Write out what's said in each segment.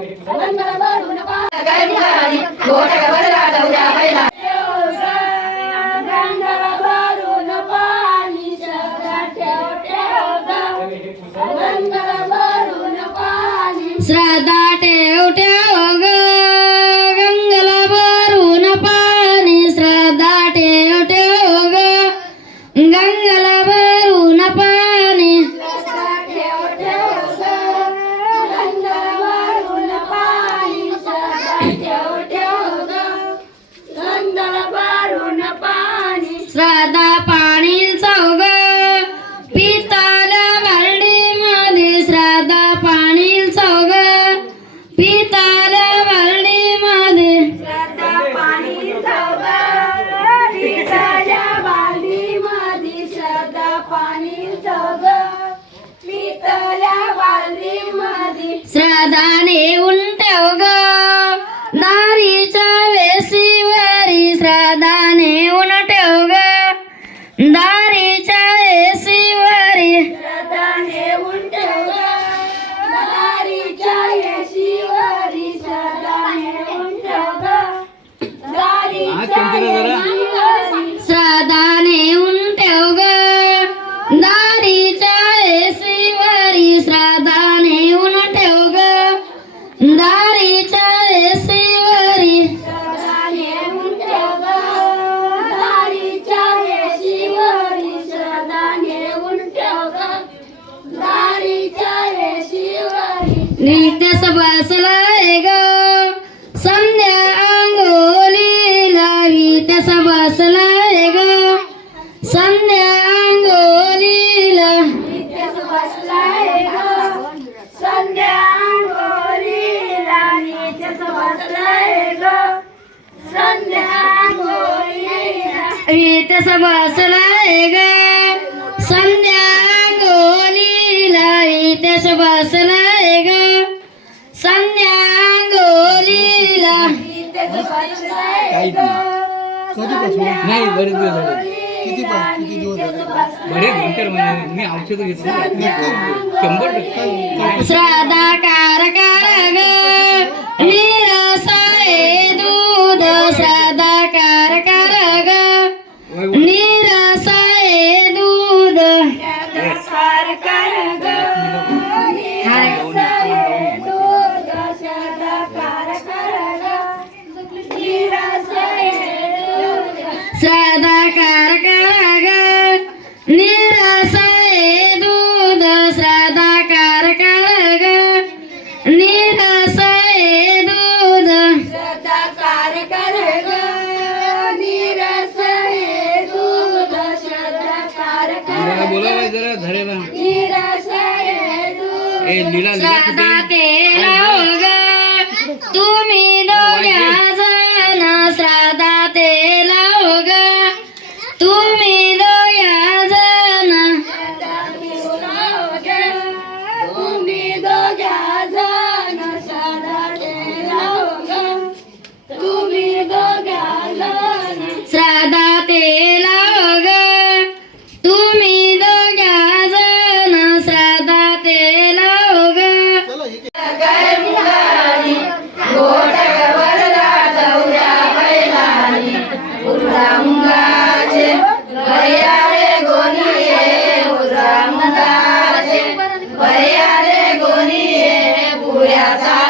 Thank you. tan नित्य बसलाय ग संध्या अंगोलीला नित्य बसलाय ग संध्या अंगोलीला नित्य बसलाय ग संध्या नाही बरेच दिवस झाले. किती पण किती दिवस झाले? बरेच दोन चार महिने मी औषध घेतली. शंभर टक्के. कार ग Sandal. くだ。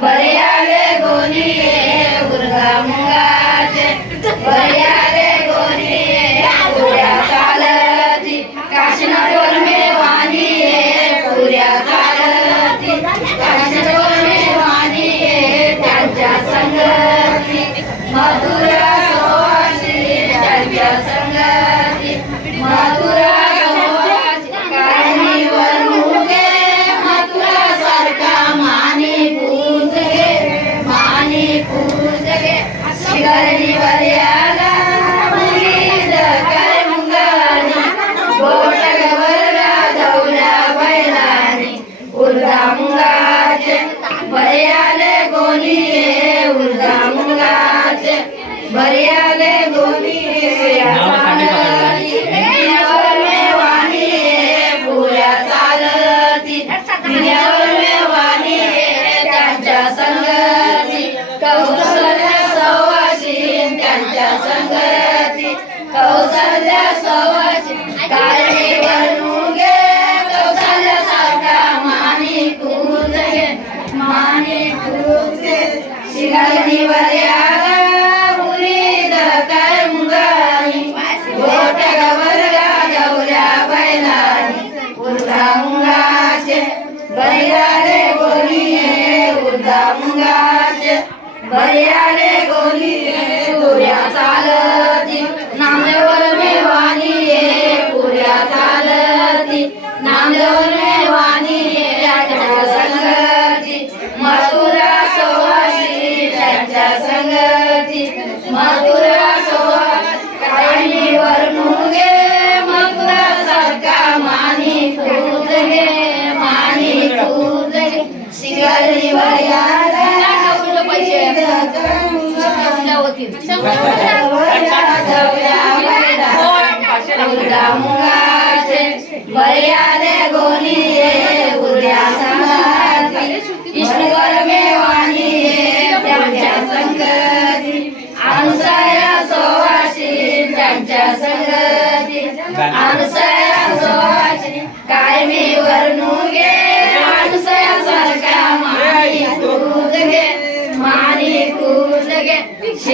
बरिया गोनी उर्गा मुंगा बरिया अभंगाचे मुंगाचे गोली पुऱ्या चालती. नामदेवर मेवानी पुऱ्या चालती. नामदेवर मेवानी ये त्यांच्या संगती. मथुरा सोवाशी त्यांच्या संगती. मथुरा बर्याले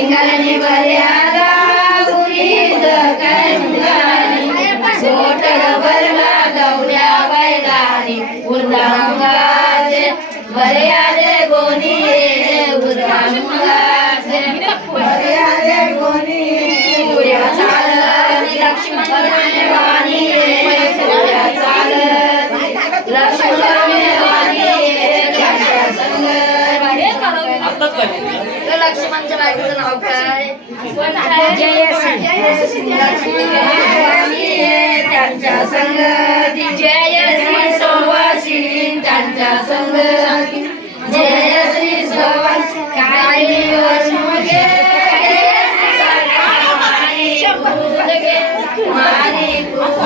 शिंगानी बर्याला उरीद काय मुंगानी सोटग भरला गवल्या बैलानी उर्धांगाचे बर्याले गोनी उर्धांगाचे बर्याले गोनी लक्ष्मणच्या बायकोचं नाव जय श्री सवासी त्यांच्या संगती जय श्री सवासी काय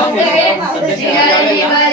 मगे माने